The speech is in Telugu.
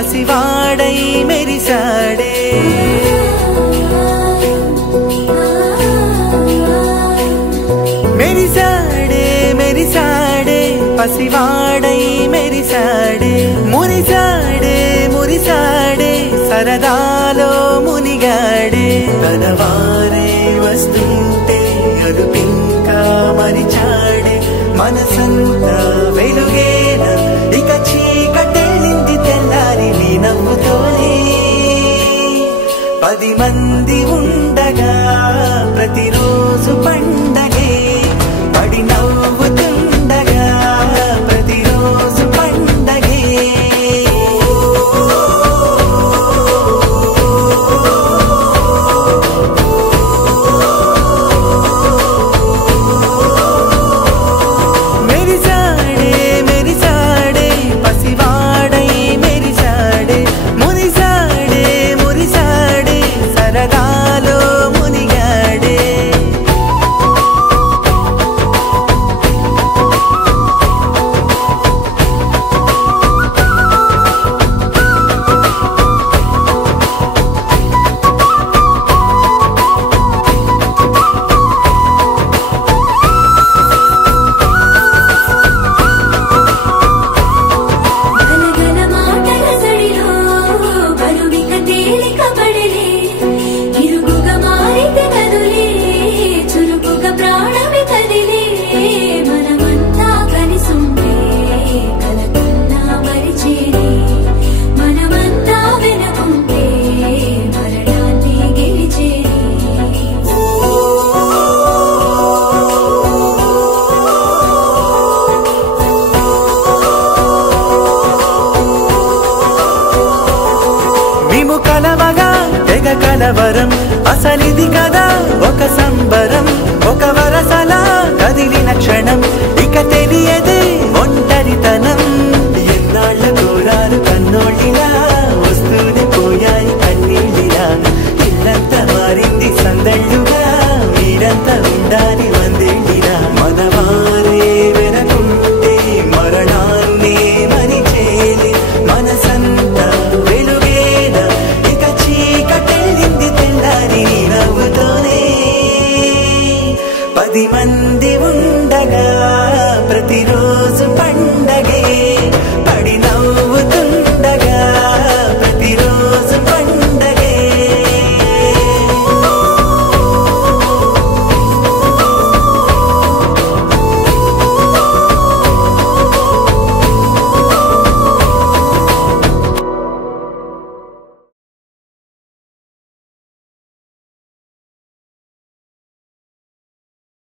పసివాడై మెరిసాడే మెరిసాడే మెరిసాడే పసివాడై మెరిసాడే మురిసాడే మురిసాడే సరదాలో మునిగాడే తనవారే వస్తుంటే అదుపింకా మరిచాడే మనసంతా వెలుగేన ఇక చీకటెళ్ళింది తెల్లారి నీ నవ్వుతోనే 10 మంది ఉండగా ప్రతిరోజు పండగే పడి నవ్వుతుండగా ప్రతిరోజు పండగే మెరిసాడే మెరిసాడే పసివాడై మెరిసాడే మురిసాడే మురిసాడే సరదాలో మునిగాడే కలవగా తెగ కలవరం అసలిది కదా ఒక సంబరం ఒక వరసలా కదిలిన క్షణం ఇక తెలియదే ఒంటరితనం ఎన్నాళ్ళ కోరారు కన్నోళ్ళిలా వస్తూనే పోయాయి కన్నీళ్ళిలా ఇల్లంతా మారింది సందళ్ళుగా మీరంతా ఉండాలి వందేళ్ళిలా మనవారే వెనకుంటే మరణాన్ని మరిచేది మనసంతా వెలుగేనా ఇక చీకటెళ్ళింది తెల్లారి నీ నవ్వుతోనే 10 మంది